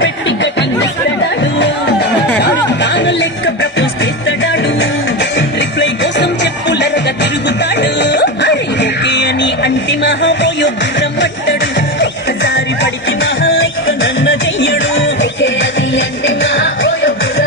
పెట్టి కటింగ్ ఇస్తాడు తాను లెక్క ప్రపోజ్ చేస్తాడు రిప్లై కోసం చెప్పులరగా తిరుగుతాడు అరే ఓకే అని అంటి మహాబోయో